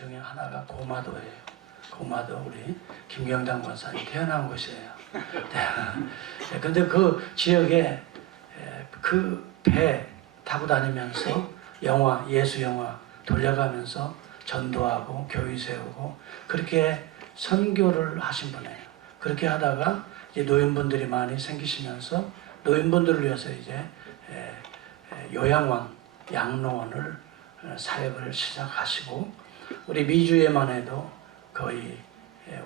중에 하나가 고마도예요. 고마도 우리 김경당 권사님 태어난 곳이에요. 근데 그 지역에 그 배 타고 다니면서 예수 영화 돌려가면서 전도하고 교회 세우고 그렇게 선교를 하신 분이에요. 그렇게 하다가 이제 노인분들이 많이 생기시면서 노인분들을 위해서 이제 요양원, 양로원을 사역을 시작하시고 우리 미주에만 해도 거의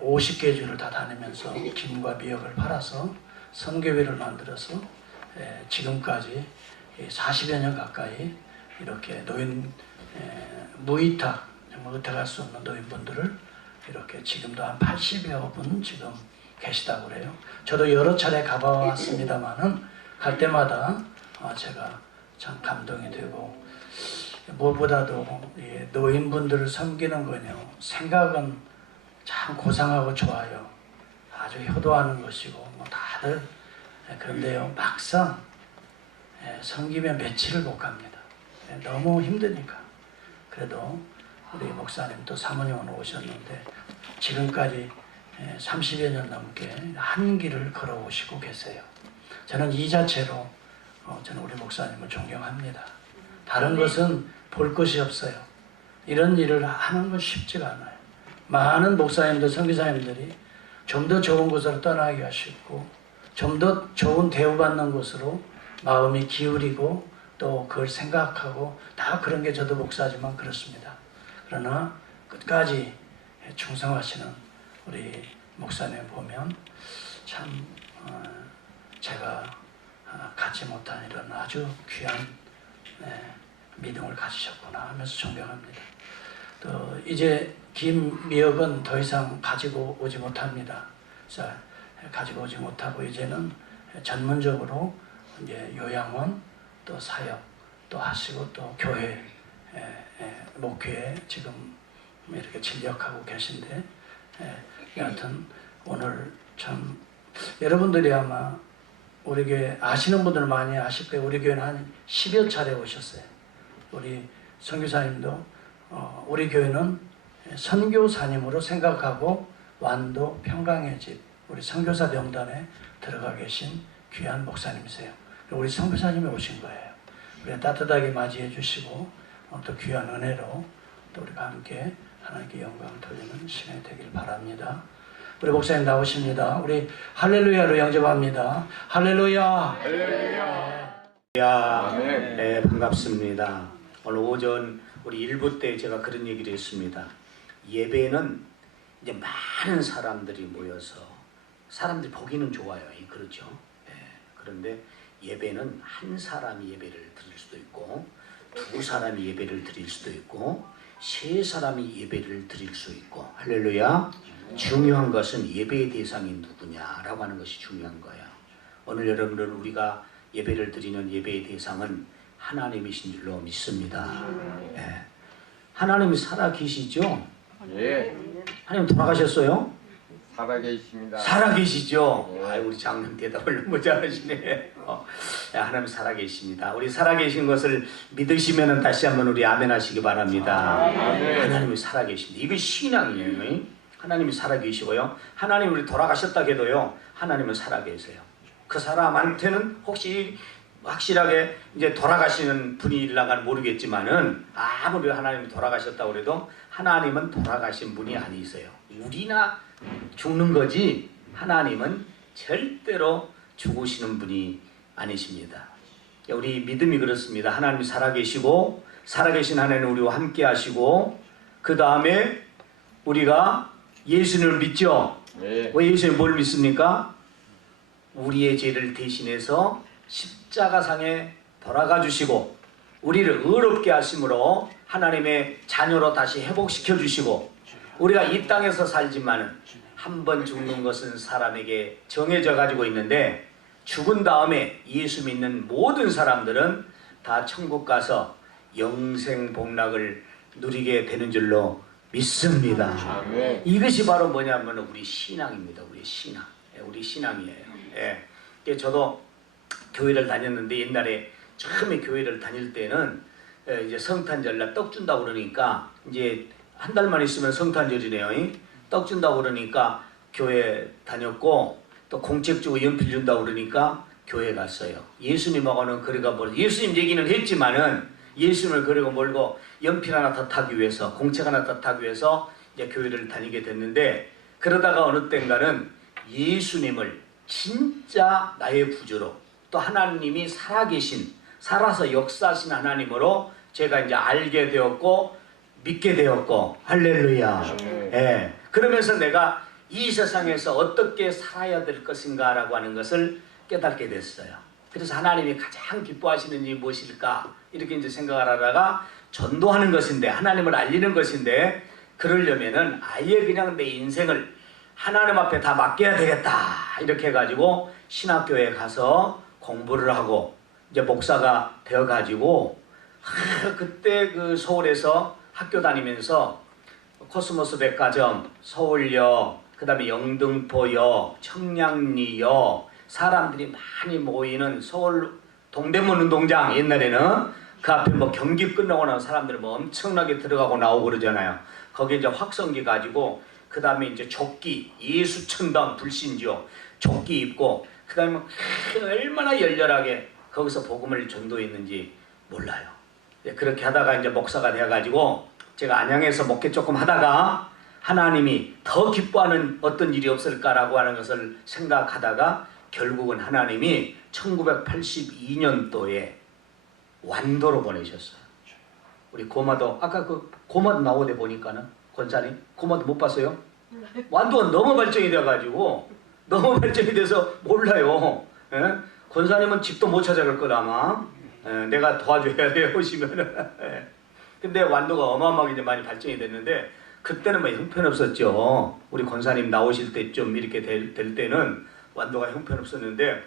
50개 주를 다 다니면서 김과 미역을 팔아서 선교회를 만들어서 지금까지 40여 년 가까이 이렇게 노인 무이탁, 의탁할 수 없는 노인분들을 이렇게 지금도 한 80여 분 지금 계시다고 그래요. 저도 여러 차례 가봐왔습니다만은 갈 때마다 제가 참 감동이 되고 무엇보다도 노인분들을 섬기는 건요 생각은 참 고상하고 좋아요. 아주 효도하는 것이고 뭐 다들 그런데요 막상 섬기면 며칠을 못 갑니다. 너무 힘드니까. 그래도 우리 목사님도 사모님은 오셨는데 지금까지 30여 년 넘게 한 길을 걸어오시고 계세요. 저는 이 자체로 저는 우리 목사님을 존경합니다. 다른 것은 볼 것이 없어요. 이런 일을 하는 건 쉽지가 않아요. 많은 목사님들, 선교사님들이 좀 더 좋은 곳으로 떠나기가 쉽고 좀 더 좋은 대우받는 곳으로 마음이 기울이고 또 그걸 생각하고 다 그런 게 저도 목사지만 그렇습니다. 그러나 끝까지 충성하시는 우리 목사님 보면 참 제가 갖지 못한 이런 아주 귀한 믿음을 가지셨구나 하면서 존경합니다. 또 이제 김미역은 더 이상 가지고 오지 못합니다. 가지고 오지 못하고 이제는 전문적으로 이제 요양원 또 사역 또 하시고 또 교회 목회에 지금 이렇게 진력하고 계신데 여하튼 오늘 참 여러분들이 아마 우리 교회 아시는 분들 많이 아실 거예요. 우리 교회는 한 10여 차례 오셨어요. 우리 선교사님도 우리 교회는 선교사님으로 생각하고 완도 평강의 집 우리 선교사 명단에 들어가 계신 귀한 목사님이세요. 우리 선교사님이 오신 거예요. 우리가 따뜻하게 맞이해 주시고 또 귀한 은혜로 또 우리가 함께 하나님께 영광을 돌리는 시간이 되길 바랍니다. 우리 목사님 나오십니다. 우리 할렐루야로 영접합니다. 할렐루야. 할렐루야. 네, 반갑습니다. 오늘 오전 우리 1부 때 제가 그런 얘기를 했습니다. 예배는 이제 많은 사람들이 모여서 사람들이 보기는 좋아요. 그렇죠? 그런데 예배는 한 사람이 예배를 드릴 수도 있고 두 사람이 예배를 드릴 수도 있고 세 사람이 예배를 드릴 수 있고 할렐루야. 중요한 것은 예배의 대상이 누구냐라고 하는 것이 중요한 거예요. 오늘 여러분들 우리가 예배를 드리는 예배의 대상은 하나님이신 줄로 믿습니다. 하나님이 살아 계시죠? 예. 하나님 돌아가셨어요? 살아계십니다. 살아계시죠? 우리 장님 대답을 너무 잘하시네. 하나님 살아계십니다. 우리 살아계신 것을 믿으시면 다시 한번 우리 아멘 하시기 바랍니다. 아멘. 하나님이 살아계십니다. 이거 신앙이에요. 하나님이 살아계시고요. 하나님 우리 돌아가셨다 해도요. 하나님은 살아계세요. 그 사람한테는 혹시 확실하게 이제 돌아가시는 분이라고는 모르겠지만은 아무리 하나님이 돌아가셨다고 그래도 하나님은 돌아가신 분이 아니세요. 우리나 죽는 거지 하나님은 절대로 죽으시는 분이 아니십니다. 우리 믿음이 그렇습니다. 하나님이 살아계시고 살아계신 하나님 우리와 함께 하시고 그 다음에 우리가 예수님을 믿죠. 네. 왜 예수님 뭘 믿습니까? 우리의 죄를 대신해서 십자가상에 돌아가 주시고 우리를 의롭게 하심으로 하나님의 자녀로 다시 회복시켜 주시고 우리가 이 땅에서 살지만은 한 번 죽는 것은 사람에게 정해져 가지고 있는데 죽은 다음에 예수 믿는 모든 사람들은 다 천국 가서 영생 복락을 누리게 되는 줄로 믿습니다. 아멘. 이것이 바로 뭐냐면 우리 신앙입니다. 우리 신앙. 우리 신앙이에요. 저도 교회를 다녔는데 옛날에 처음에 교회를 다닐 때는 이제 성탄절날 떡 준다고 그러니까 이제 한 달만 있으면 성탄절이네요. 떡 준다고 그러니까 교회 다녔고 또 공책 주고 연필 준다고 그러니까 교회 갔어요. 예수님하고는 거리가 멀어. 예수님 얘기는 했지만은 예수님을 거리가 멀고 연필 하나 더 타기 위해서 공책 하나 더 타기 위해서 이제 교회를 다니게 됐는데 그러다가 어느 땐가는 예수님을 진짜 나의 구주로 또 하나님이 살아계신 살아서 역사하신 하나님으로 제가 이제 알게 되었고 믿게 되었고 할렐루야. 예. 그러면서 내가 이 세상에서 어떻게 살아야 될 것인가라고 하는 것을 깨닫게 됐어요. 그래서 하나님이 가장 기뻐하시는 일이 무엇일까 이렇게 이제 생각을 하다가 전도하는 것인데 하나님을 알리는 것인데 그러려면은 아예 그냥 내 인생을 하나님 앞에 다 맡겨야 되겠다 이렇게 해가지고 신학교에 가서 공부를 하고 이제 목사가 되어가지고 그때 그 서울에서 학교 다니면서 코스모스 백화점, 서울역, 그 다음에 영등포역, 청량리역 사람들이 많이 모이는 서울 동대문 운동장 옛날에는 그 앞에 뭐 경기 끝나고 나서 사람들이 뭐 엄청나게 들어가고 나오고 그러잖아요. 거기에 이제 확성기 가지고 그 다음에 이제 조끼 예수천당 불신지요 조끼 입고 그 다음에 얼마나 열렬하게 거기서 복음을 전도했는지 몰라요. 그렇게 하다가 이제 목사가 되어가지고 제가 안양에서 목회 조금 하다가 하나님이 더 기뻐하는 어떤 일이 없을까라고 하는 것을 생각하다가 결국은 하나님이 1982년도에 완도로 보내셨어요. 우리 고마도 아까 그 고마도 나오대 보니까는 권사님 고마도 못 봤어요? 완도가 너무 발전이 돼가지고 너무 발전이 돼서 몰라요. 예? 권사님은 집도 못 찾아갈 거다 아마. 내가 도와줘야 돼요 오시면은. 근데 완도가 어마어마하게 이제 많이 발전이 됐는데 그때는 뭐 형편없었죠. 우리 권사님 나오실 때쯤 이렇게 될 때는 완도가 형편없었는데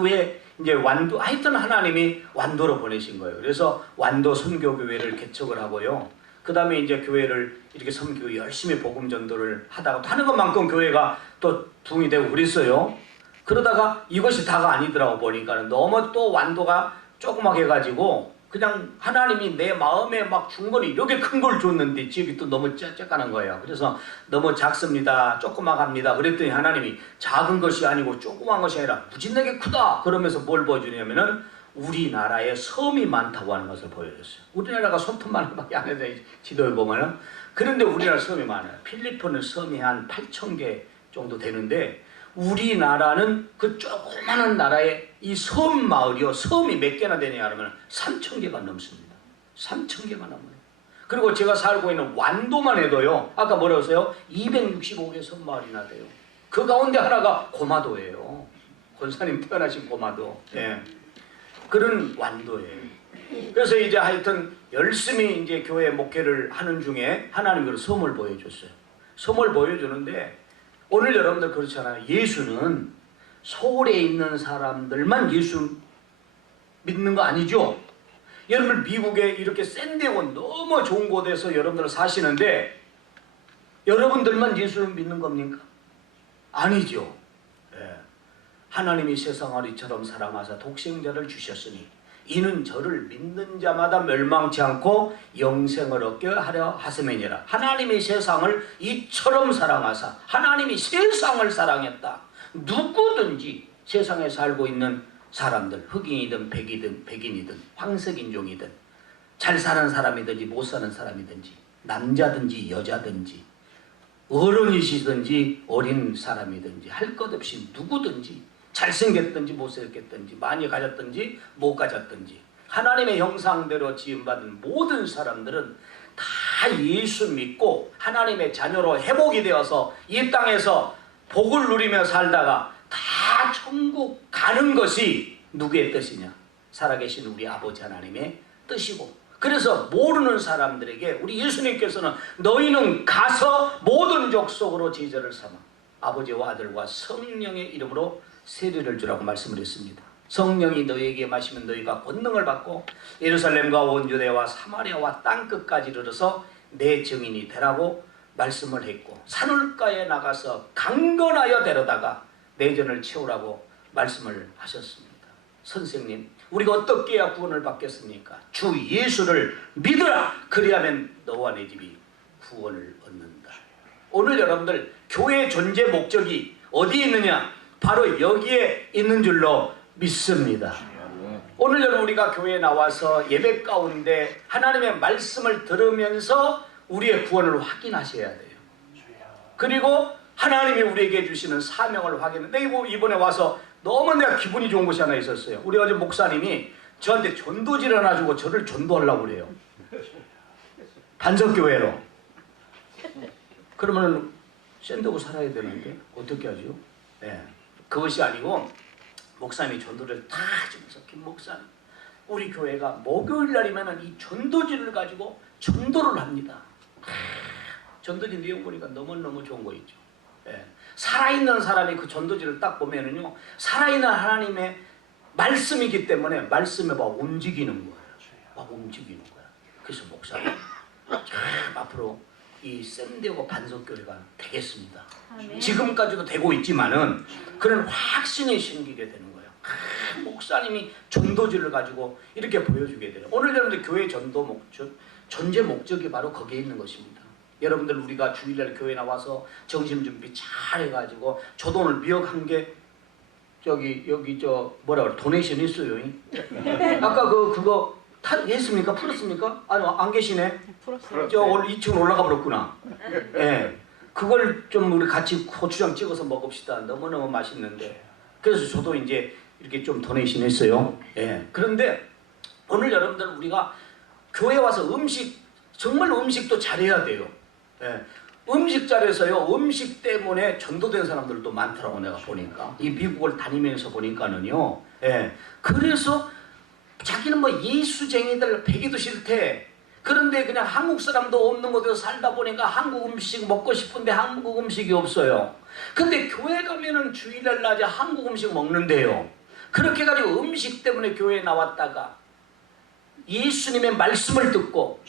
왜 이제 완도 하여튼 하나님이 완도로 보내신 거예요. 그래서 완도 선교교회를 개척을 하고요. 그 다음에 이제 교회를 이렇게 섬기고 열심히 복음 전도를 하다가 하는 것만큼 교회가 또 붕이 되고 그랬어요. 그러다가 이것이 다가 아니더라고 보니까 너무 또 완도가 조그맣게 해가지고 그냥 하나님이 내 마음에 막 준 거는 이렇게 큰 걸 줬는데 지역이 또 너무 쬐깐한 거예요. 그래서 너무 작습니다. 조그맣합니다. 그랬더니 하나님이 작은 것이 아니고 조그만 것이 아니라 무진하게 크다. 그러면서 뭘 보여주냐면은 우리나라에 섬이 많다고 하는 것을 보여줬어요. 우리나라가 손톱만 하나밖에 안 해서 지도에 보면은 그런데 우리나라 섬이 많아요. 필리핀은 섬이 한 8,000개 정도 되는데 우리나라는 그 조그마한 나라에 이 섬 마을이요. 섬이 몇 개나 되냐 하면 3,000개가 넘습니다. 3,000개가 넘어요. 그리고 제가 살고 있는 완도만 해도요. 아까 뭐라고 했어요? 265개 섬 마을이나 돼요. 그 가운데 하나가 고마도예요. 권사님 태어나신 고마도. 예. 그런 완도예요. 그래서 이제 하여튼 열심히 이제 교회 목회를 하는 중에 하나님 그 섬을 보여줬어요. 섬을 보여주는데 오늘 여러분들 그렇잖아요. 예수는 서울에 있는 사람들만 예수 믿는 거 아니죠? 여러분 미국에 이렇게 샌디에고 너무 좋은 곳에서 여러분들 사시는데 여러분들만 예수를 믿는 겁니까? 아니죠. 예. 하나님이 세상을 이처럼 사랑하사 독생자를 주셨으니 이는 저를 믿는 자마다 멸망치 않고 영생을 얻게 하려 하심이니라. 하나님이 세상을 이처럼 사랑하사 하나님이 세상을 사랑했다. 누구든지 세상에 살고 있는 사람들 흑인이든 백인이든 황색인종이든 잘 사는 사람이든지 못 사는 사람이든지 남자든지 여자든지 어른이시든지 어린 사람이든지 할 것 없이 누구든지 잘생겼든지 못생겼든지 많이 가졌든지 못 가졌든지 하나님의 형상대로 지음받은 모든 사람들은 다 예수 믿고 하나님의 자녀로 회복이 되어서 이 땅에서 복을 누리며 살다가 다 천국 가는 것이 누구의 뜻이냐? 살아계신 우리 아버지 하나님의 뜻이고 그래서 모르는 사람들에게 우리 예수님께서는 너희는 가서 모든 족속으로 제자를 삼아 아버지와 아들과 성령의 이름으로 세례를 주라고 말씀을 했습니다. 성령이 너희에게 마시면 너희가 권능을 받고 예루살렘과 온 유대와 사마리아와 땅끝까지 이르러서 내 증인이 되라고 말씀을 했고 산울가에 나가서 강건하여 데려다가 내전을 채우라고 말씀을 하셨습니다. 선생님, 우리가 어떻게 해야 구원을 받겠습니까? 주 예수를 믿으라. 그리하면 너와 내 집이 구원을 얻는다. 오늘 여러분들 교회의 존재 목적이 어디에 있느냐? 바로 여기에 있는 줄로 믿습니다. 오늘 여러분 우리가 교회에 나와서 예배 가운데 하나님의 말씀을 들으면서 우리의 구원을 확인하셔야 돼요. 그리고 하나님이 우리에게 주시는 사명을 확인해. 내가 이번에 와서 너무 내가 기분이 좋은 것이 하나 있었어요. 우리 어제 목사님이 저한테 전도지를 하나 주고 저를 전도하려고 그래요. 반석교회로. 그러면 샌드고 살아야 되는데 어떻게 하죠? 네. 그것이 아니고 목사님이 전도를 다 주면서 김 목사님 우리 교회가 목요일 날이면 이 전도지를 가지고 전도를 합니다. 전도지 내용 보니까 너무너무 좋은 거 있죠. 예. 살아있는 사람이 그 전도지를 딱 보면은요, 살아있는 하나님의 말씀이기 때문에 말씀에 막 움직이는 거예요. 막 움직이는 거야. 그래서 목사님, 앞으로 이 샌디에고 반석교회가 되겠습니다. 아멘. 지금까지도 되고 있지만은 그런 확신이 생기게 되는 거예요. 목사님이 전도지를 가지고 이렇게 보여주게 돼요. 오늘 여러분들 교회 전도 목적, 존재 목적이 바로 거기에 있는 것입니다. 여러분들 우리가 주일날 교회 나와서 정신 준비 잘 해가지고 저도 오늘 미역한 게 여기 저 뭐라 그래 도네이션 있어요. 아까 그거 했습니까? 풀었습니까? 아니 안 계시네. 풀었어요. 저 오늘 2층 올라가 버렸구나. 예, 그걸 좀 우리 같이 고추장 찍어서 먹읍시다. 너무너무 맛있는데. 그래서 저도 이제 이렇게 좀 도네이션 했어요. 예. 그런데 오늘 여러분들 우리가 교회 와서 정말 음식도 잘해야 돼요. 예. 음식 잘해서요. 음식 때문에 전도된 사람들도 많더라고 내가 보니까. 이 미국을 다니면서 보니까는요. 예. 그래서 자기는 뭐 예수쟁이들 배기도 싫대. 그런데 그냥 한국 사람도 없는 곳에서 살다 보니까 한국 음식 먹고 싶은데 한국 음식이 없어요. 근데 교회 가면은 주일날 낮에 한국 음식 먹는데요. 그렇게 가지고 음식 때문에 교회에 나왔다가 예수님의 말씀을 듣고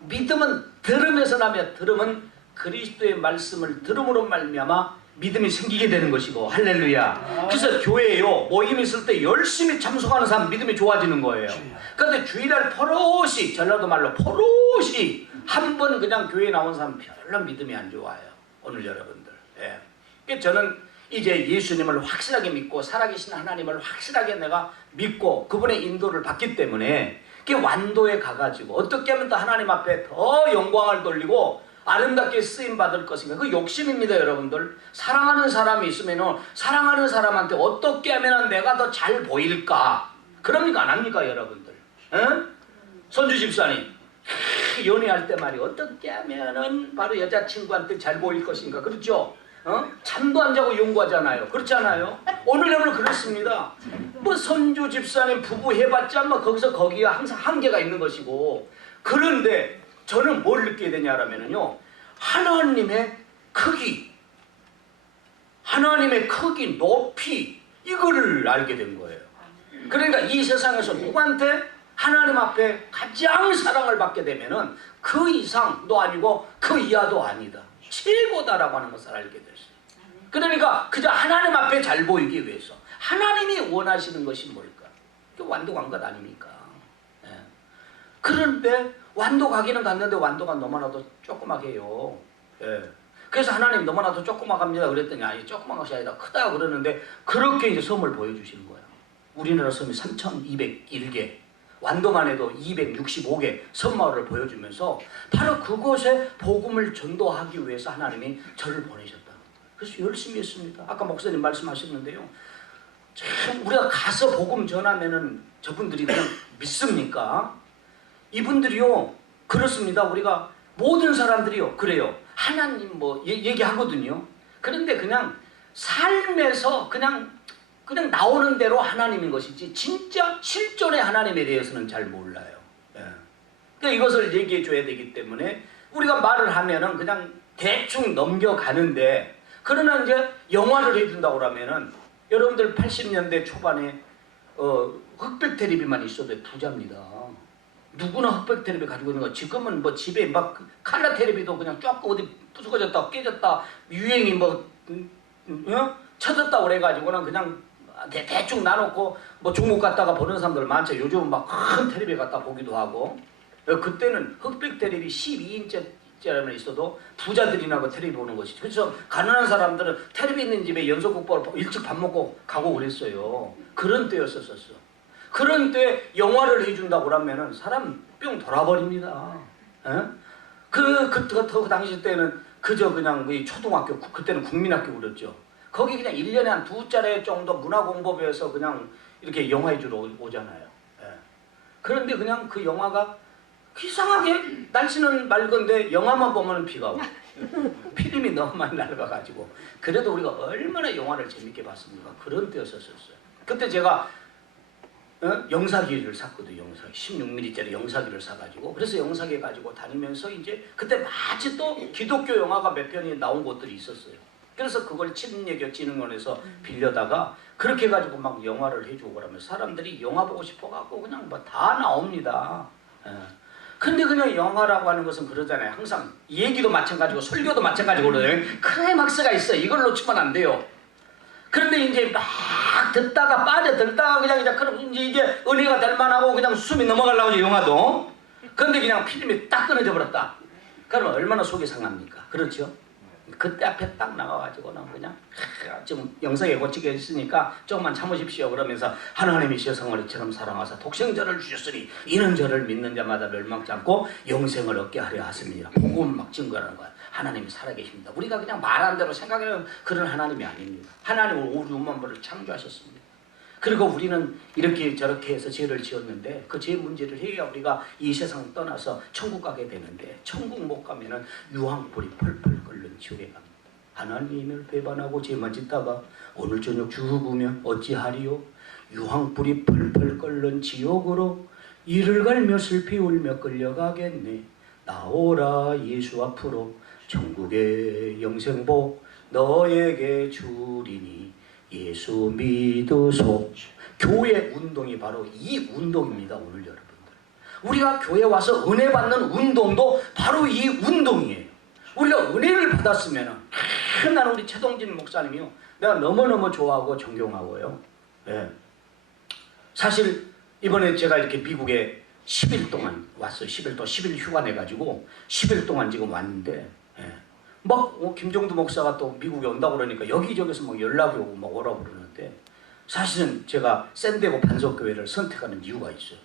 믿음은 들음에서 나며 들음은 그리스도의 말씀을 들음으로 말미암아 믿음이 생기게 되는 것이고 할렐루야. 그래서 교회에요 모임 있을 때 열심히 참석하는 사람 믿음이 좋아지는 거예요. 그런데 주일날 포로시 전라도 말로 포로시 한 번 그냥 교회에 나온 사람 별로 믿음이 안 좋아요. 오늘 여러분들. 예. 그래서 저는 이제 예수님을 확실하게 믿고 살아계신 하나님을 확실하게 내가 믿고 그분의 인도를 받기 때문에 완도에 가가지고 어떻게 하면 더 하나님 앞에 더 영광을 돌리고 아름답게 쓰임받을 것인가. 그 욕심입니다 여러분들. 사랑하는 사람이 있으면 사랑하는 사람한테 어떻게 하면 내가 더 잘 보일까. 그럽니까 안 합니까 여러분들. 에? 손주 집사님 연애할 때 말이야 어떻게 하면은 바로 여자친구한테 잘 보일 것인가. 그렇죠? 잠도 안 자고 연구하잖아요. 그렇지 않아요? 오늘 여러분 그렇습니다. 뭐 손주 집사님 부부 해봤자 뭐 거기가 항상 한계가 있는 것이고. 그런데 저는 뭘 느끼게 되냐라면요, 하나님의 크기, 높이 이거를 알게 된 거예요. 그러니까 이 세상에서 누구한테 하나님 앞에 가장 사랑을 받게 되면은 그 이상도 아니고 그 이하도 아니다. 최고다라고 하는 것을 알게 됐어요. 그러니까 그저 하나님 앞에 잘 보이기 위해서 하나님이 원하시는 것이 뭘까? 완도 간 것 아닙니까? 예. 그런데 완도 가기는 갔는데 완도가 너무나도 조그맣게 해요. 예. 그래서 하나님 너무나도 조그맣합니다 그랬더니 아니 조그만 것이 아니라 크다 그러는데 그렇게 이제 섬을 보여주시는 거예요. 우리나라 섬이 3,201개 완도만 해도 265개 섬마을을 보여주면서 바로 그곳에 복음을 전도하기 위해서 하나님이 저를 보내셨다. 그래서 열심히 했습니다. 아까 목사님 말씀하셨는데요. 참 우리가 가서 복음 전하면은 저분들이 그냥 믿습니까? 이분들이요 그렇습니다. 우리가 모든 사람들이요 그래요. 하나님 뭐 얘기하거든요. 그런데 그냥 삶에서 그냥 나오는 대로 하나님인 것이지 진짜 실존의 하나님에 대해서는 잘 몰라요. 예. 그러니까 이것을 얘기해 줘야 되기 때문에 우리가 말을 하면은 그냥 대충 넘겨가는데, 그러나 이제 영화를 해준다고 그러면은 여러분들 80년대 초반에 흑백 텔레비만 있어도 부자입니다. 누구나 흑백 텔레비 가지고 있는 거. 지금은 뭐 집에 막 칼라 텔레비도 그냥 쫙 어디 부수거졌다 깨졌다 유행이 뭐 쳐졌다 그래가지고는 그냥 대충 놔놓고 뭐 중국 갔다가 보는 사람들 많죠. 요즘은 막 큰 텔레비 갖다 보기도 하고. 그때는 흑백 텔레비 12인치 텔레비전이 있어도 부자들이나 그 텔레비 보는 것이죠. 그래서 가난한 사람들은 텔레비 있는 집에 연속극 보러 일찍 밥 먹고 가고 그랬어요. 그런 때였었어. 그런 때 영화를 해준다고 그러면은 사람 뿅 돌아버립니다. 그 당시 때는 그저 그냥 그 초등학교, 그때는 국민학교 그랬죠. 거기 그냥 1년에 한 2차례 정도 문화공법에서 그냥 이렇게 영화 해주러 오잖아요. 그런데 그냥 그 영화가 이상하게 날씨는 맑은데 영화만 보면 비가 와. 필름이 너무 많이 날아가가지고. 그래도 우리가 얼마나 영화를 재밌게 봤습니까? 그런 때였었어요. 그때 제가 영사기를 샀거든요. 영사기 16mm짜리 영사기를 사가지고, 그래서 영사기 가지고 다니면서 이제 그때 마치 또 기독교 영화가 몇 편이 나온 곳들이 있었어요. 그래서 그걸 침례교진흥원에서 빌려다가 그렇게 해가지고 막 영화를 해주고 그러면 사람들이 영화 보고 싶어갖고 그냥 뭐 다 나옵니다. 근데 그냥 영화라고 하는 것은 그러잖아요. 항상 얘기도 마찬가지고 설교도 마찬가지고 그러잖아요. 클라이막스가 있어요. 이걸 놓치면 안 돼요. 그런데 이제 막 듣다가 빠져들다가 그냥 이제 은혜가 될 만하고 그냥 숨이 넘어가려고 하죠, 영화도. 그런데 그냥 필름이 딱 끊어져 버렸다. 그러면 얼마나 속이 상합니까? 그렇죠? 그때 앞에 딱 나가가지고는 그냥 좀 영상에 고치게 했으니까 조금만 참으십시오 그러면서 하나님이 세상을 이처럼 사랑하사 독생자를 주셨으니 이는 저를 믿는 자마다 멸망치 않고 영생을 얻게 하려 하십니다. 복음을 막 증거하는 거야. 하나님이 살아계십니다. 우리가 그냥 말한 대로 생각하는 그런 하나님이 아닙니다. 하나님은 우리 만물을 창조하셨습니다. 그리고 우리는 이렇게 저렇게 해서 죄를 지었는데 그 죄 문제를 해야 우리가 이 세상 떠나서 천국 가게 되는데, 천국 못 가면은 유황불이 펄펄 끓는 지옥에 갑니다. 하나님을 배반하고 죄만 짓다가 오늘 저녁 죽으면 어찌하리요? 유황불이 펄펄 끓는 지옥으로 이를 갈며 슬피 울며 끌려가겠네. 나오라 예수 앞으로 천국의 영생복 너에게 주리니 예수 믿으소. 교회 운동이 바로 이 운동입니다. 오늘 여러분들 우리가 교회 와서 은혜 받는 운동도 바로 이 운동이에요. 우리가 은혜를 받았으면 나는 우리 최동진 목사님이요, 내가 너무너무 좋아하고 존경하고요. 네. 사실 이번에 제가 이렇게 미국에 10일 동안 왔어요. 10일 동안 10일 휴가 내가지고 10일 동안 지금 왔는데, 막 김종두 목사가 또 미국에 온다고 그러니까 여기저기서 막 연락이 오고 막 오라고 그러는데, 사실은 제가 샌디에고 반석교회를 선택하는 이유가 있어요.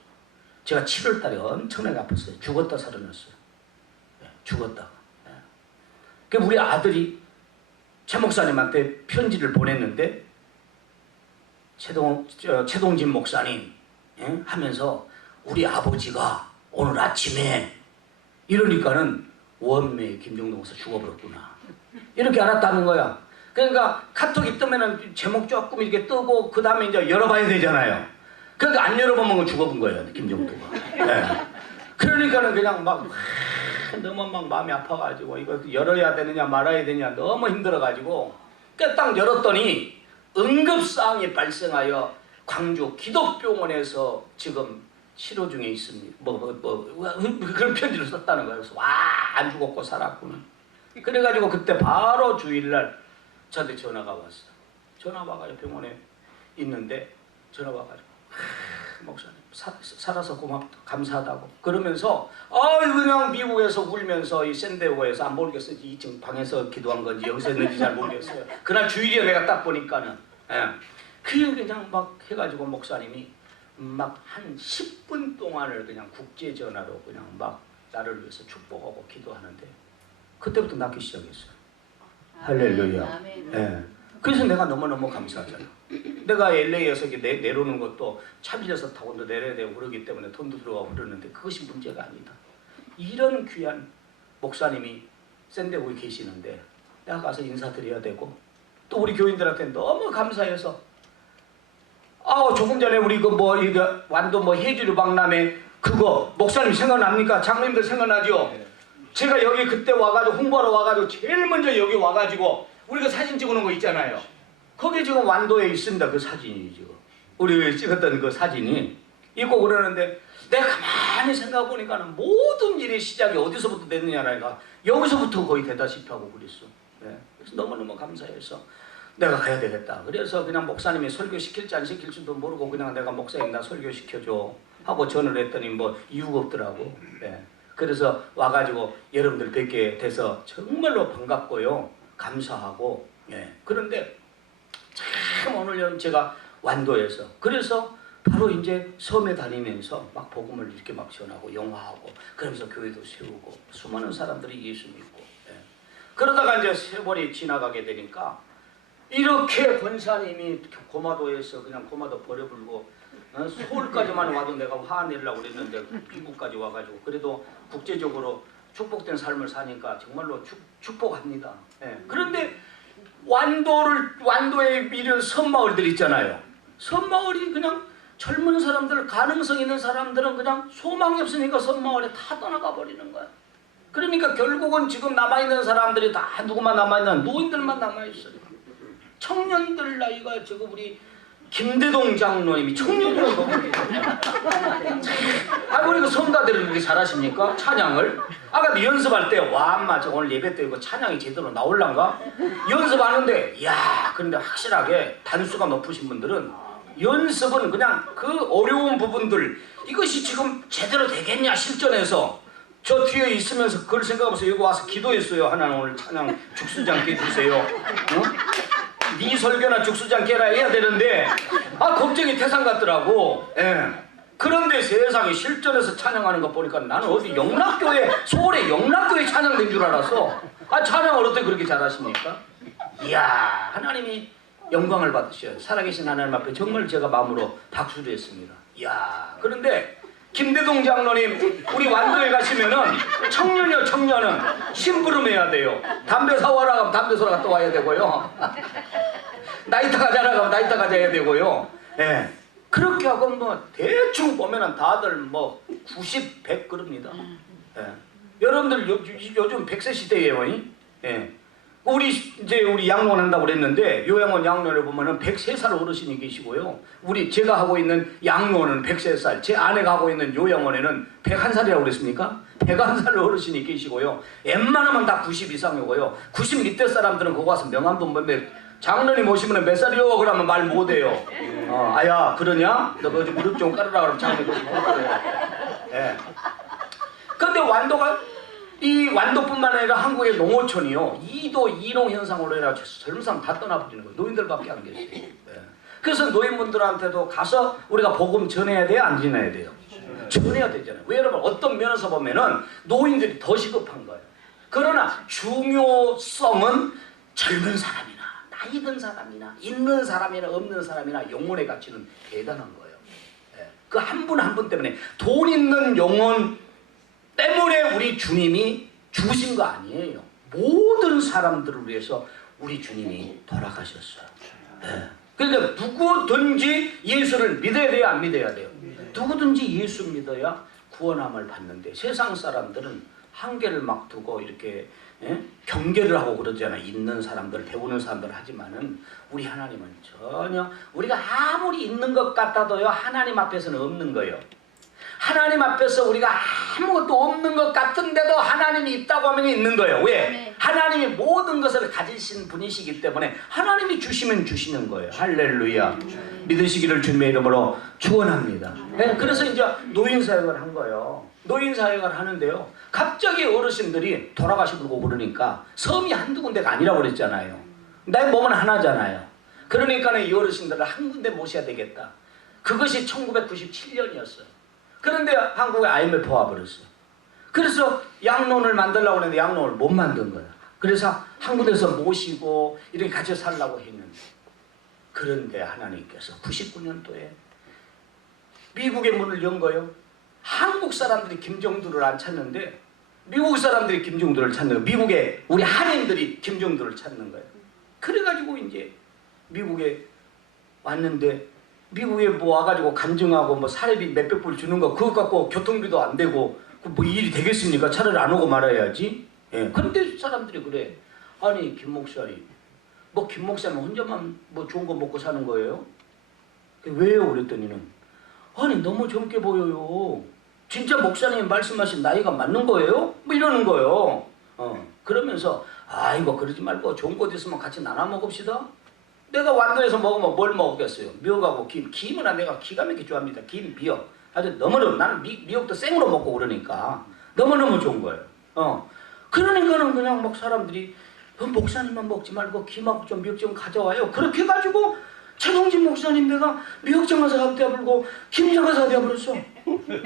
제가 7월 달에 엄청나게 아팠어요. 죽었다 살아났어요. 죽었다가. 그 우리 아들이 최 목사님한테 편지를 보냈는데, 최동진 목사님 하면서 우리 아버지가 오늘 아침에 이러니까는 원매 김종동 목사 죽어버렸구나 이렇게 알았다는 거야. 그러니까 카톡이 뜨면은 제목 조금 이렇게 뜨고 그 다음에 이제 열어봐야 되잖아요. 그러니까 안 열어보면 죽어본 거예요, 김종도가. 네. 그러니까는 그냥 막 너무 막 마음이 아파가지고 이거 열어야 되느냐 말아야 되느냐 너무 힘들어가지고 딱 열었더니 응급사항이 발생하여 광주 기독병원에서 지금 치료 중에 있습니다. 그런 편지를 썼다는 거예요. 그래서 와, 안 죽었고 살았구나. 그래가지고 그때 바로 주일날 저한테 전화가 왔어. 전화 와가지고 병원에 있는데 전화 와가지고 목사님 살아서 고맙다 감사하다고 그러면서 그냥 미국에서 울면서 이 샌디에고에서 안 모르겠어요. 2층 방에서 기도한 건지 여기서 했는지 잘 모르겠어요. 그날 주일이야. 내가 딱 보니까는 그냥 막 해가지고 목사님이 막 한 10분 동안을 그냥 국제 전화로 그냥 막 나를 위해서 축복하고 기도하는데 그때부터 낫기 시작했어요. 할렐루야. 네. 그래서 내가 너무너무 감사하잖아. 내가 LA에서 내려오는 것도 차 빌려서 타고 내려야 되고 그러기 때문에 돈도 들어가고 그러는데 그것이 문제가 아니다. 이런 귀한 목사님이 샌디에고에 계시는데 내가 가서 인사드려야 되고 또 우리 교인들한테 너무 감사해서 조금 전에 우리 이거 완도 해주류 박람회 그거 목사님 생각납니까? 장로님들 생각나죠? 제가 여기 그때 와가지고 홍보하러 와가지고 제일 먼저 여기 와가지고 우리가 사진 찍어놓은 거 있잖아요. 거기 지금 완도에 있습니다. 그 사진이 지금 우리 찍었던 그 사진이 있고 그러는데 내가 가만히 생각해 보니까는 모든 일의 시작이 어디서부터 됐느냐라니까 여기서부터 거의 되다시피 하고 그랬어. 네. 그래서 너무너무 감사해서 내가 가야 되겠다. 그래서 그냥 목사님이 설교시킬지 안 시킬지도 모르고 그냥 내가 목사님 나 설교시켜줘 하고 전화를 했더니 이유가 없더라고. 네. 그래서 와가지고 여러분들 뵙게 돼서 정말로 반갑고요. 감사하고. 예. 그런데 참 오늘 여러분 제가 완도에서 그래서 바로 이제 섬에 다니면서 막 복음을 이렇게 막 전하고 영화하고 그러면서 교회도 세우고 수많은 사람들이 예수 믿고. 예. 그러다가 이제 세월이 지나가게 되니까 이렇게 권사님이 고마도에서 그냥 고마도 버려불고 서울까지만 와도 내가 화내려고 그랬는데 미국까지 와가지고 그래도 국제적으로 축복된 삶을 사니까 정말로 축복합니다. 예. 그런데 완도에 이런 섬마을들 있잖아요. 섬마을이 그냥 젊은 사람들, 가능성 있는 사람들은 그냥 소망이 없으니까 섬마을에 다 떠나가 버리는 거야. 그러니까 결국은 지금 남아있는 사람들이 다 누구만 남아있는 노인들만 남아있어요. 청년들 나이가 지금 우리 김대동 장로님이 청년으로 너무 우리 그 성가대를 이렇게 잘하십니까? 찬양을 아까 연습할 때 와 엄마 저 오늘 예배 때 이거 찬양이 제대로 나올란가? 연습하는데 야 근데 확실하게 단수가 높으신 분들은 연습은 그냥 그 어려운 부분들 이것이 지금 제대로 되겠냐 실전에서 저 뒤에 있으면서 그걸 생각하면서 여기 와서 기도했어요. 하나는 오늘 찬양 죽수지 않게 해주세요. 어? 네 설교나 죽수지 않게 해야 되는데 걱정이 태산 같더라고. 예. 그런데 세상에 실전에서 찬양하는 거 보니까 나는 어디 영락교회 서울에 영락교회 찬양된 줄 알았어. 찬양을 어떻게 그렇게 잘하십니까? 이야 하나님이 영광을 받으셔요. 살아계신 하나님 앞에 정말 제가 마음으로 박수를 했습니다. 이야 그런데 김대동 장로님 우리 완도에 가시면은 청년은 심부름해야 돼요. 담배 사와라 하면 담배 사러 갔다 와야 되고요. 나이타 가자라 하면 나이타 가자야 되고요. 예. 그렇게 하고 뭐 대충 보면은 다들 뭐 90, 100 그럽니다. 예. 여러분들 요즘 100세 시대예요. 예. 우리 양로원 한다고 그랬는데 요양원 양로원을 보면은 103살 어르신이 계시고요. 제가 하고 있는 양로원은 103살, 제 아내가 하고 있는 요양원에는 101살이라고 그랬습니까? 101살 어르신이 계시고요. 웬만하면 다 90 이상이고요. 90 밑에 사람들은 거기 와서 명함도 몇몇 장로님 오시면 몇 살이요? 그러면 말 못해요. 아야 그러냐? 너 거기 무릎 좀 깔으라 그러면 장로님 거기 무릎 깔아요. 예. 근데 이 완도뿐만 아니라 한국의 농어촌이요. 이도 이농 현상으로 인해 젊은 사람 다 떠나버리는 거예요. 노인들밖에 안 계세요. 네. 그래서 노인분들한테도 가서 우리가 복음 전해야 돼요? 안 전해야 돼요? 전해야 되잖아요. 왜 여러분 어떤 면에서 보면은 노인들이 더 시급한 거예요. 그러나 중요성은 젊은 사람이나 나이 든 사람이나 있는 사람이나 없는 사람이나 영혼의 가치는 대단한 거예요. 네. 그 한 분 한 분 때문에 돈 있는 영혼 때문에 우리 주님이 죽으신 거 아니에요. 모든 사람들을 위해서 우리 주님이 돌아가셨어요. 네. 그러니까 누구든지 예수를 믿어야 돼요? 안 믿어야 돼요? 누구든지 예수 믿어야 구원함을 받는데 세상 사람들은 한계를 막 두고 이렇게 경계를 하고 그러잖아요. 있는 사람들, 배우는 사람들 하지만은 우리 하나님은 전혀 우리가 아무리 있는 것 같아도요 하나님 앞에서는 없는 거예요. 하나님 앞에서 우리가 아무것도 없는 것 같은데도 하나님이 있다고 하면 있는 거예요. 왜? 네. 하나님이 모든 것을 가지신 분이시기 때문에 하나님이 주시면 주시는 거예요. 할렐루야. 믿으시기를 주님의 이름으로 축원합니다. 네, 그래서 이제 노인사역을 한 거예요. 노인사역을 하는데요. 갑자기 어르신들이 돌아가시고 그러니까 섬이 한두 군데가 아니라고 그랬잖아요. 나의 몸은 하나잖아요. 그러니까 이 어르신들을 한 군데 모셔야 되겠다. 그것이 1997년이었어요. 그런데 한국에 IMF 와버렸어요. 그래서 양로원을 만들려고 했는데 양로원을 못 만든 거야. 그래서 한 군데서 모시고 이렇게 같이 살려고 했는데 그런데 하나님께서 99년도에 미국의 문을 연 거예요. 한국 사람들이 김정두를 안 찾는데 미국 사람들이 김정두를 찾는 거예요. 미국의 우리 한인들이 김정두를 찾는 거예요. 그래가지고 이제 미국에 왔는데 미국에 뭐 와가지고 간증하고 뭐 사례비 몇백 불 주는 거 그거 갖고 교통비도 안 되고 뭐 일이 되겠습니까? 차라리 안 오고 말아야지. 예. 그런데 사람들이 그래. 아니 김 목사님, 뭐 김 목사님 혼자만 뭐 좋은 거 먹고 사는 거예요? 왜요? 그랬더니는 아니 너무 젊게 보여요. 진짜 목사님 말씀하신 나이가 맞는 거예요? 뭐 이러는 거예요. 그러면서 아이고 그러지 말고 좋은 거 있으면 같이 나눠 먹읍시다. 내가 완도에서 먹으면 뭘 먹겠어요? 미역하고 김. 김은 내가 기가 막히게 좋아합니다. 김, 미역. 아주 너무너무 나는 미역도 생으로 먹고 그러니까 너무너무 좋은 거예요. 그러니까는 그냥 막 사람들이 목사님만 먹지 말고 김하고 좀 미역 좀 가져와요. 그렇게 해가지고 최동진 목사님 내가 미역장사가 되어버리고 김장사가 되어버렸어.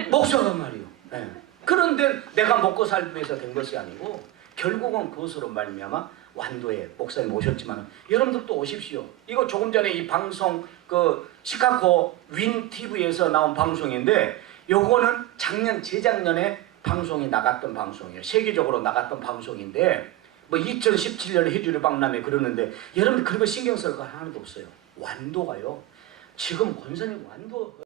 목사가 말이요. 네. 그런데 내가 먹고 살기 위해서 된 것이 아니고 결국은 그것으로 말미암아 완도에 목사님 오셨지만 여러분들도 오십시오. 이거 조금 전에 이 방송 그 시카고 윈 TV에서 나온 방송인데 요거는 작년 재작년에 방송이 나갔던 방송이에요. 세계적으로 나갔던 방송인데 뭐 2017년에 해주류 박람회 그러는데 여러분들 그런 거 신경 쓸 거 하나도 없어요. 완도가요. 지금 권사님 완도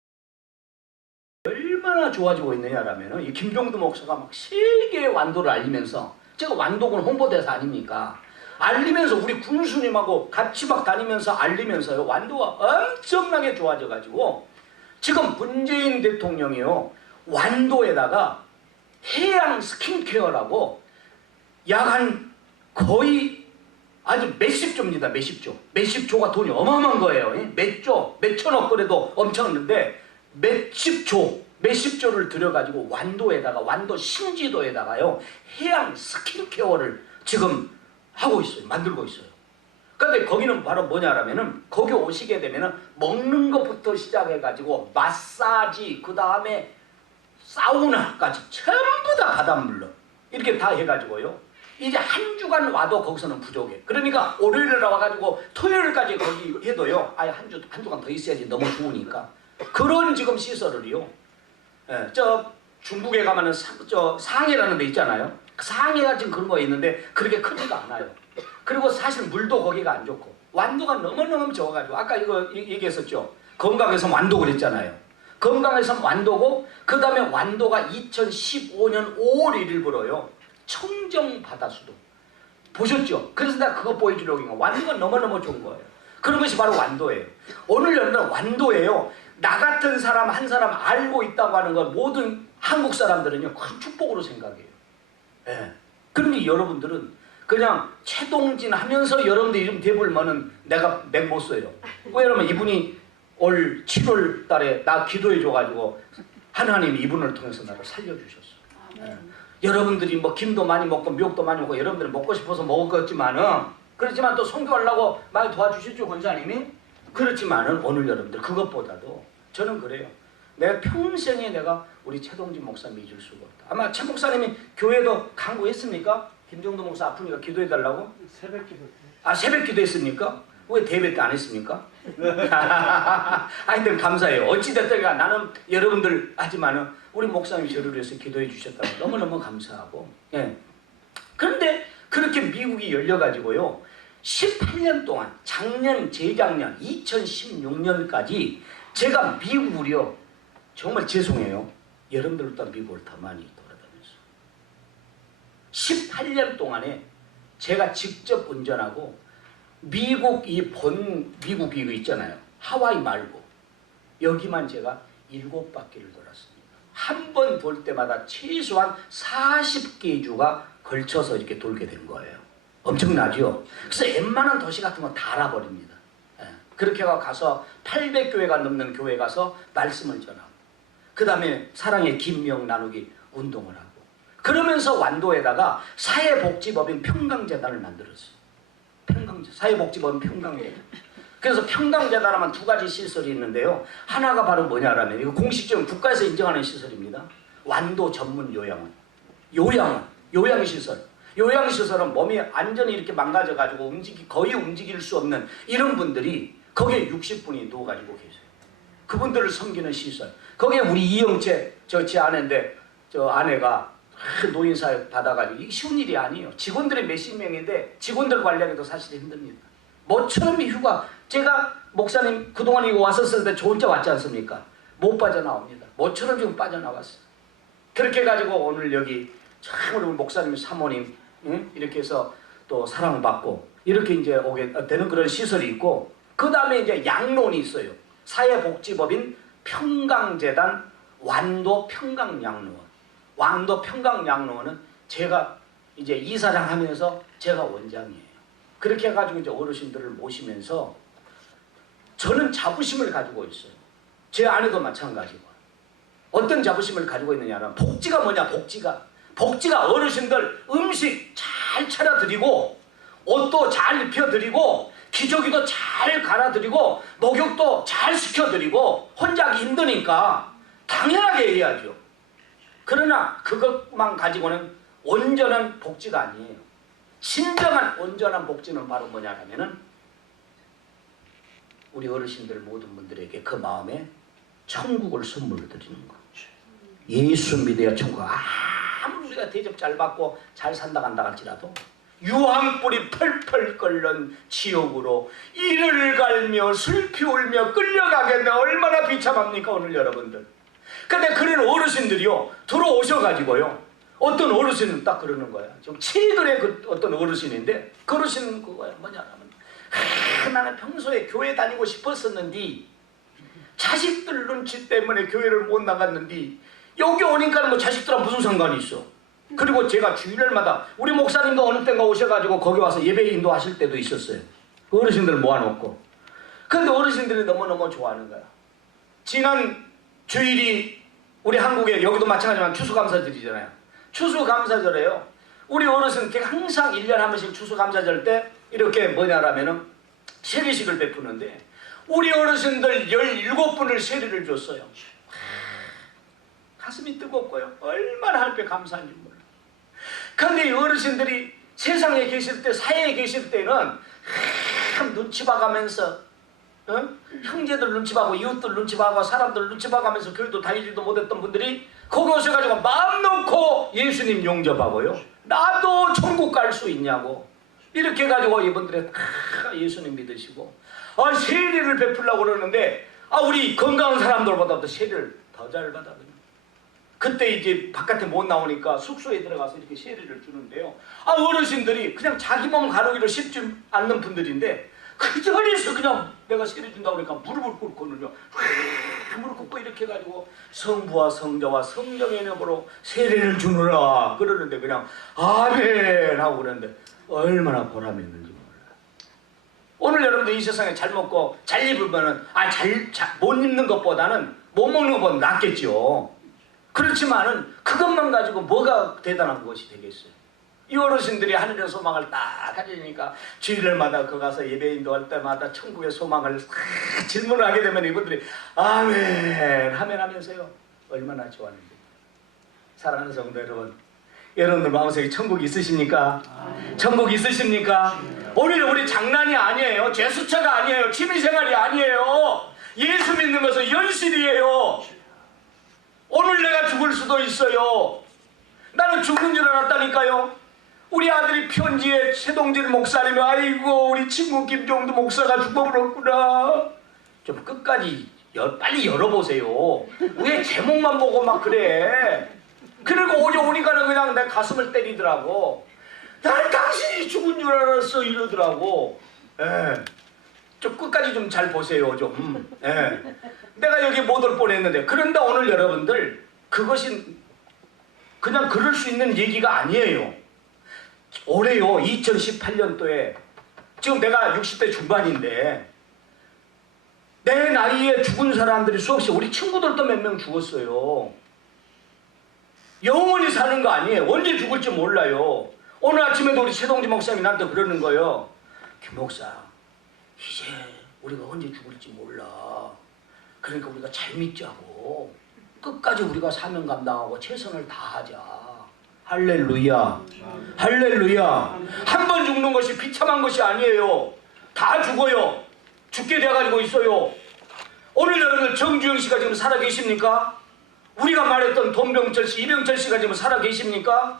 얼마나 좋아지고 있느냐라면 이 김종도 목사가 막 세계의 완도를 알리면서 제가 완도군 홍보대사 아닙니까? 알리면서 우리 군수님하고 같이 막 다니면서 알리면서요. 완도가 엄청나게 좋아져가지고 지금 문재인 대통령이요. 완도에다가 해양 스킨케어라고 약 한 거의 아주 몇십 조입니다. 몇십 조. 몇십 조가 돈이 어마어마한 거예요. 몇 조, 몇 천억 그래도 엄청난데 몇십 조를 들여가지고 완도에다가 완도 신지도에다가요. 해양 스킨케어를 지금 하고 있어요. 만들고 있어요. 근데 거기는 바로 뭐냐라면은 거기 오시게 되면은 먹는 것부터 시작해가지고 마사지 그 다음에 사우나까지 전부 다 바닷물로 이렇게 다 해가지고요. 이제 한 주간 와도 거기서는 부족해. 그러니까 월요일에 와가지고 토요일까지 거기 해도요. 아예 한 주간 더 있어야지 너무 좋으니까. 그런 지금 시설을요. 예, 저 중국에 가면은 저 상해라는 데 있잖아요. 상해가 지금 그런 거 있는데 그렇게 크지가 않아요. 그리고 사실 물도 거기가 안 좋고 완도가 너무너무 적어가지고 아까 이거 얘기했었죠. 건강에서 완도 그랬잖아요. 건강에서 완도고 그 다음에 완도가 2015년 5월 1일부로요. 청정 바다수도 보셨죠? 그래서 내가 그거 보여주려고 완도가 너무너무 좋은 거예요. 그런 것이 바로 완도예요. 오늘 여러분 완도예요. 나 같은 사람 한 사람 알고 있다고 하는 건 모든 한국 사람들은요 큰 축복으로 생각해요. 예. 그런데 여러분들은 그냥 최동진 하면서 여러분들 이름 대불면은 내가 맥 못 써요. 왜냐면 이분이 올 7월 달에 나 기도해 줘가지고 하나님이 이분을 통해서 나를 살려주셨어. 예. 여러분들이 뭐 김도 많이 먹고 미역도 많이 먹고 여러분들은 먹고 싶어서 먹었겠지만은 그렇지만 또 선교하려고 많이 도와주셨죠 권사님이. 그렇지만은 오늘 여러분들 그것보다도 저는 그래요. 내가 평생에 내가 우리 최동진 목사 믿을 수가 없다. 아마 최 목사님이 교회도 강구했습니까? 김종도 목사 아프니까 기도해달라고? 새벽 기도. 아 새벽 기도했습니까? 왜 대회 때 안 했습니까? 하여튼 감사해요. 어찌됐든 나는 여러분들 하지만은 우리 목사님이 저를 위해서 기도해 주셨다고 너무너무 감사하고. 예. 그런데 그렇게 미국이 열려가지고요. 18년 동안 작년 재작년 2016년까지 제가 미국을요. 정말 죄송해요. 여러분들보다 미국을 더 많이 돌아다녔어요. 18년 동안에 제가 직접 운전하고 미국 미국 이거 있잖아요. 하와이 말고 여기만 제가 7바퀴를 돌았습니다. 한 번 돌 때마다 최소한 40개 주가 걸쳐서 이렇게 돌게 된 거예요. 엄청나죠? 그래서 웬만한 도시 같은 거 다 알아버립니다. 예. 그렇게 가서 800교회가 넘는 교회 가서 말씀을 전하고 그 다음에 사랑의 김명 나누기 운동을 하고 그러면서 완도에다가 사회복지법인 평강재단을 만들었어요. 사회복지법인 평강재단. 그래서 평강재단 하면 두 가지 시설이 있는데요. 하나가 바로 뭐냐라면 이거 공식적인 국가에서 인정하는 시설입니다. 완도 전문 요양원. 요양시설. 요양시설은 몸이 완전히 이렇게 망가져가지고 거의 움직일 수 없는 이런 분들이 거기에 60분이 누워가지고 계세요. 그분들을 섬기는 시설. 거기에 우리 이영채 제 아내인데 저 아내가 노인사회 받아가지고 이게 쉬운 일이 아니에요. 직원들이 몇십 명인데 직원들 관리하기도 사실 힘듭니다. 모처럼 휴가 제가 목사님 그동안 이거 왔었을 때 저 혼자 왔지 않습니까? 못 빠져나옵니다. 모처럼 지금 빠져나왔어요. 그렇게 해가지고 오늘 여기 참 우리 목사님 사모님 이렇게 해서 또 사랑받고 이렇게 이제 오게 되는 그런 시설이 있고 그 다음에 이제 양론이 있어요. 사회복지법인 평강재단 완도 평강양로원. 완도 평강양로원은 제가 이제 이사장 하면서 제가 원장이에요. 그렇게 해가지고 이제 어르신들을 모시면서 저는 자부심을 가지고 있어요. 제 아내도 마찬가지고. 어떤 자부심을 가지고 있느냐면 복지가 뭐냐 복지가. 복지가 어르신들 음식 잘 차려드리고 옷도 잘 입혀드리고 기저귀도 잘 갈아드리고 목욕도 잘 시켜드리고 혼자 하기 힘드니까 당연하게 해야죠. 그러나 그것만 가지고는 온전한 복지가 아니에요. 진정한 온전한 복지는 바로 뭐냐면은 우리 어르신들 모든 분들에게 그 마음에 천국을 선물로 드리는 거죠. 예수 믿어야 천국. 아무리 우리가 대접 잘 받고 잘 산다 간다 할지라도 유황불이 펄펄 끓는 지옥으로 이를 갈며 슬피 울며 끌려가겠네. 얼마나 비참합니까 오늘 여러분들. 근데 그런 어르신들이요 들어오셔가지고요 어떤 어르신은 딱 그러는 거야. 좀 최근에 그 어떤 어르신인데 그 어르신은 그거야 뭐냐면 나는 평소에 교회 다니고 싶었었는데 자식들 눈치 때문에 교회를 못 나갔는데 여기 오니까 뭐 자식들하고 무슨 상관이 있어. 그리고 제가 주일날마다 우리 목사님도 어느 때가 오셔가지고 거기 와서 예배 인도하실 때도 있었어요. 어르신들 모아놓고. 근데 어르신들이 너무너무 좋아하는 거야. 지난 주일이 우리 한국에 여기도 마찬가지지만 추수감사절이잖아요. 추수감사절에요 우리 어르신 항상 1년에 한 번씩 추수감사절 때 이렇게 뭐냐라면은 세례식을 베푸는데 우리 어르신들 17분을 세례를 줬어요. 가슴이 뜨겁고요 얼마나 하나님께 감사한지 몰라. 근데 이 어르신들이 세상에 계실 때 사회에 계실 때는 눈치 봐가면서 형제들 눈치 봐고 이웃들 눈치 봐고 사람들 눈치 봐가면서 교회도 다니지도 못했던 분들이 거기 오셔가지고 마음 놓고 예수님 용접하고요 나도 천국 갈 수 있냐고 이렇게 해가지고 이분들이 다 예수님 믿으시고 세례를 베풀려고 그러는데 우리 건강한 사람들보다도 세례를 더 잘 받아요. 그때 이제 바깥에 못 나오니까 숙소에 들어가서 이렇게 세례를 주는데요 어르신들이 그냥 자기 몸 가누기를 쉽지 않는 분들인데 그 자리에서 그냥 내가 세례 준다고 그러니까 무릎을 꿇고는요 무릎 꿇고 이렇게 해가지고 성부와 성자와 성령의 이름으로 세례를 주노라 그러는데 그냥 아멘 하고 그러는데 얼마나 보람이 있는지 몰라요. 오늘 여러분들 이 세상에 잘 먹고 잘 입으면은 못 입는 것보다는 못 먹는 것보다 낫겠죠. 그렇지만은 그것만 가지고 뭐가 대단한 것이 되겠어요. 이 어르신들이 하늘의 소망을 딱 가지니까 주일날마다 거 가서 예배 인도할 때마다 천국의 소망을 질문을 하게 되면 이분들이 아멘 아멘 하면서요 얼마나 좋아하는지. 사랑하는 성도 여러분, 여러분들 마음속에 천국 있으십니까? 천국 있으십니까? 오늘 우리 장난이 아니에요. 제수처가 아니에요. 취미생활이 아니에요. 예수 믿는 것은 현실이에요. 오늘 내가 죽을 수도 있어요. 나는 죽는 줄 알았다니까요. 우리 아들이 편지에 최동진 목사님이 아이고 우리 친구 김종도 목사가 죽어버렸구나. 좀 끝까지 빨리 열어보세요. 왜 제목만 보고 막 그래. 그리고 오니까는 그냥 내 가슴을 때리더라고. 난 당신이 죽은 줄 알았어 이러더라고. 좀 끝까지 좀 잘 보세요 좀. 내가 여기 못 올 뻔했는데. 그런데 오늘 여러분들 그것이 그냥 그럴 수 있는 얘기가 아니에요. 올해요 2018년도에 지금 내가 60대 중반인데 내 나이에 죽은 사람들이 수없이 우리 친구들도 몇 명 죽었어요. 영원히 사는 거 아니에요. 언제 죽을지 몰라요. 오늘 아침에도 우리 최동지 목사님이 나한테 그러는 거예요. 김 목사 이제 우리가 언제 죽을지 몰라. 그러니까 우리가 잘 믿자고 끝까지 우리가 사명 감당하고 최선을 다하자. 할렐루야. 할렐루야. 한 번 죽는 것이 비참한 것이 아니에요. 다 죽어요. 죽게 돼가지고 있어요. 오늘 여러분들 정주영 씨가 지금 살아 계십니까? 우리가 말했던 돈병철 씨, 이병철 씨가 지금 살아 계십니까?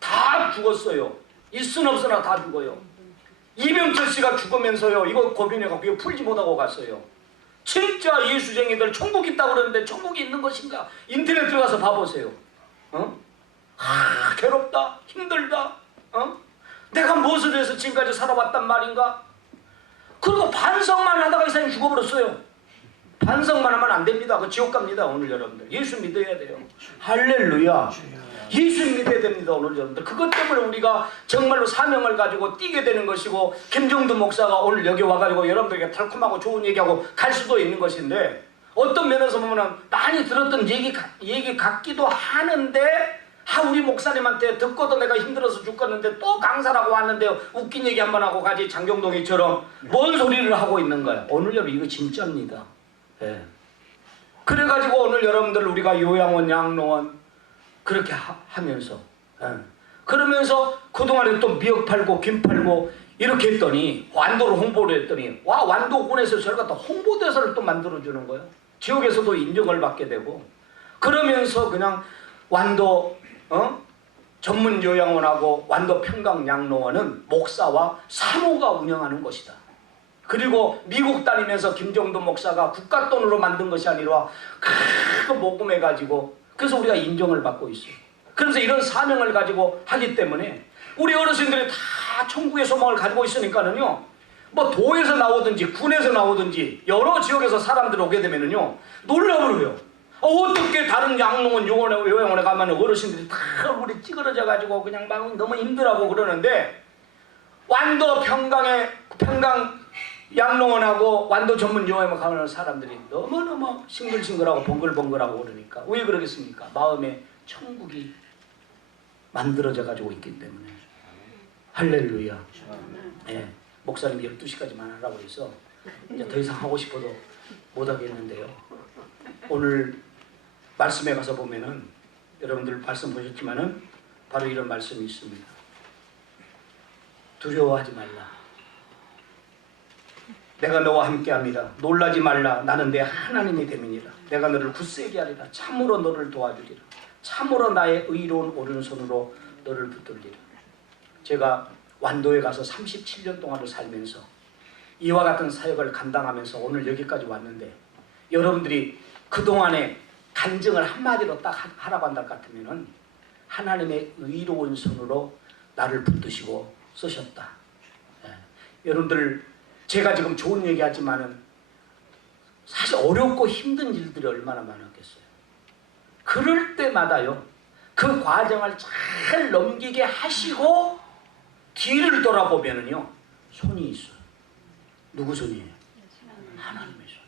다 죽었어요. 있으나 없으나 다 죽어요. 이병철 씨가 죽으면서요 이거 고민해갖고 이거 풀지 못하고 갔어요. 진짜 예수쟁이들 천국 있다고 그러는데 천국이 있는 것인가? 인터넷 들어가서 봐보세요. 괴롭다 힘들다. 내가 무엇을 해서 지금까지 살아왔단 말인가? 그리고 반성만 하다가 이 사람이 죽어버렸어요. 반성만 하면 안 됩니다. 그 지옥 갑니다. 오늘 여러분들 예수 믿어야 돼요. 할렐루야. 예수 믿어야 됩니다. 오늘 여러분들 그것 때문에 우리가 정말로 사명을 가지고 뛰게 되는 것이고 김정두 목사가 오늘 여기 와가지고 여러분들에게 달콤하고 좋은 얘기하고 갈 수도 있는 것인데 어떤 면에서 보면 많이 들었던 얘기 같기도 하는데 우리 목사님한테 듣고도 내가 힘들어서 죽겠는데 또 강사라고 왔는데 웃긴 얘기 한번 하고 가지, 장경동이처럼 뭔 소리를 하고 있는 거야. 오늘 여러분 이거 진짜입니다. 예. 그래가지고 오늘 여러분들 우리가 요양원, 양로원 그렇게 하면서 그러면서 그동안에 또 미역 팔고 김 팔고 이렇게 했더니 완도를 홍보를 했더니 완도군에서 저희가 또 홍보대사를 또 만들어주는 거예요. 지역에서도 인정을 받게 되고 그러면서 그냥 완도 전문 요양원하고 완도 평강 양로원은 목사와 사모가 운영하는 것이다. 그리고 미국 다니면서 김정도 목사가 국가 돈으로 만든 것이 아니라 큰 모금해가지고 그래서 우리가 인정을 받고 있어요. 그래서 이런 사명을 가지고 하기 때문에 우리 어르신들이 다 천국의 소망을 가지고 있으니까는요, 뭐 도에서 나오든지 군에서 나오든지 여러 지역에서 사람들이 오게 되면은요 놀라버려요. 어떻게 다른 양로원 요양원에 가면 어르신들이 다 얼굴이 찌그러져 가지고 그냥 막 너무 힘들어하고 그러는데 완도 평강 양로원하고 완도 전문 요양원 가면 사람들이 너무너무 싱글싱글하고 번글번글하고 그러니까 왜 그러겠습니까? 마음에 천국이 만들어져 가지고 있기 때문에. 할렐루야. 예, 목사님 12시까지만 하라고 해서 이제 더 이상 하고 싶어도 못 하겠는데요. 오늘 말씀에 가서 보면은 여러분들 말씀 보셨지만은 바로 이런 말씀이 있습니다. 두려워하지 말라. 내가 너와 함께합니다. 놀라지 말라. 나는 내 하나님이 됨이니라. 내가 너를 굳세게 하리라. 참으로 너를 도와주리라. 참으로 나의 의로운 오른손으로 너를 붙들리라. 제가 완도에 가서 37년 동안을 살면서 이와 같은 사역을 감당하면서 오늘 여기까지 왔는데 여러분들이 그동안에 간증을 한마디로 딱 하라고 한다 같으면은 하나님의 의로운 손으로 나를 붙드시고 쓰셨다. 여러분들 제가 지금 좋은 얘기하지만은 사실 어렵고 힘든 일들이 얼마나 많았겠어요. 그럴 때마다요 그 과정을 잘 넘기게 하시고 뒤를 돌아보면은요 손이 있어요. 누구 손이에요? 하나님의 손.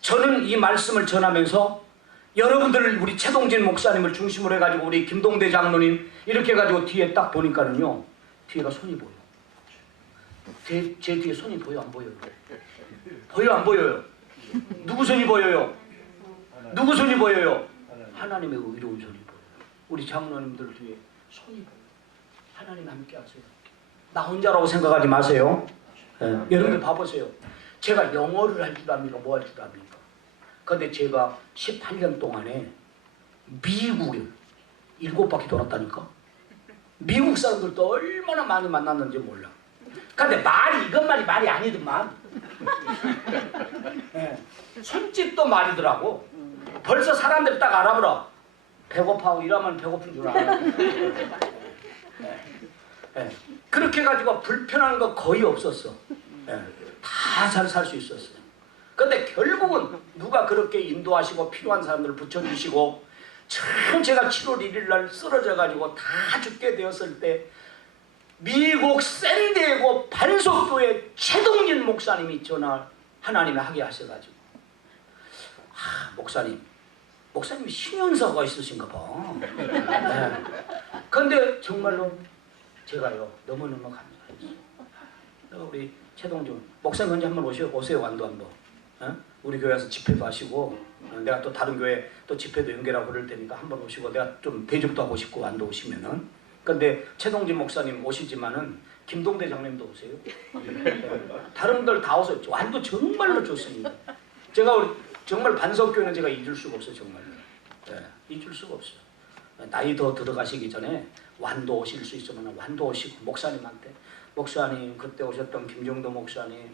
저는 이 말씀을 전하면서 여러분들 우리 최동진 목사님을 중심으로 해가지고 우리 김동대 장로님 이렇게 해가지고 뒤에 딱 보니까는요 뒤에가 손이 보여. 제 뒤에 손이 보여 안 보여요? 보여 안 보여요? 누구 손이 보여요? 누구 손이 보여요? 하나님의 의로운 손이 보여요. 우리 장로님들 뒤에 손이 보여요. 하나님 함께 하세요. 나 혼자라고 생각하지 마세요. 여러분들 봐보세요. 제가 영어를 할 줄 압니까? 뭐 할 줄 압니까? 근데 제가 18년 동안에 미국을 7바퀴 돌았다니까? 미국 사람들도 얼마나 많이 만났는지 몰라. 근데 말이 아니더만. 손짓도 말이더라고. 벌써 사람들이 딱 알아보라. 배고파하고 이러면 배고픈 줄 알아. 그렇게 해가지고 불편한 거 거의 없었어. 다 잘 살 수 있었어요. 근데 결국은 누가 그렇게 인도하시고 필요한 사람들을 붙여주시고 참 제가 7월 1일 날 쓰러져가지고 다 죽게 되었을 때 미국 샌디에고 반석교회 최동진 목사님이 전화 하나님이 하게 하셔가지고 목사님이 신연사가 있으신가 봐. 근데 정말로 제가요 너무너무 감사했어요. 우리 최동준 목사님 언제 한번 오세요. 완도 한번. 우리 교회에서 집회도 하시고 내가 또 다른 교회 또 집회도 연결하고 그럴 테니까 한번 오시고 내가 좀 대접도 하고 싶고 완도 오시면은. 근데 최동진 목사님 오시지만은 김동대 장님도 오세요. 다른 분들 다 오세요. 완도 정말로 좋습니다. 제가 정말 반석교회는 제가 잊을 수가 없어요. 정말로. 잊을 수가 없어요. 나이 더 들어가시기 전에 완도 오실 수 있으면 완도 오시고 목사님한테 목사님 그때 오셨던 김정도 목사님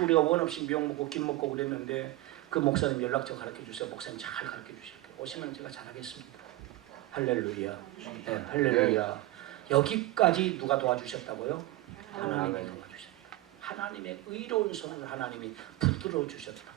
우리가 원 없이 미역 먹고 김 먹고 그랬는데 그 목사님 연락처 가르쳐주세요. 목사님 잘 가르쳐주실게요. 오시면 제가 잘하겠습니다. 할렐루야. 할렐루야. 여기까지 누가 도와주셨다고요? 하나님이 도와주셨다. 하나님의 의로운 손을 하나님이 붙들어 주셨다.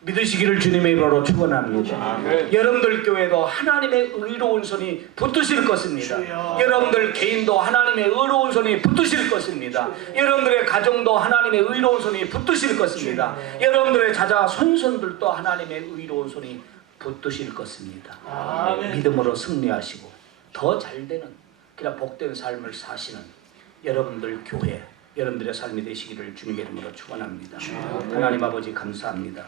믿으시기를 주님의 이름으로 축원합니다. 여러분들 교회도 하나님의 의로운 손이 붙으실 것입니다. 여러분들 개인도 하나님의 의로운 손이 붙으실 것입니다. 여러분들의 가정도 하나님의 의로운 손이 붙으실 것입니다. 여러분들의 자자 손손들도 하나님의 의로운 손이 붙드실 것입니다. 아멘. 믿음으로 승리하시고 더 잘되는 그냥 복된 삶을 사시는 여러분들 교회, 여러분들의 삶이 되시기를 주님의 이름으로 축원합니다. 하나님 아버지 감사합니다.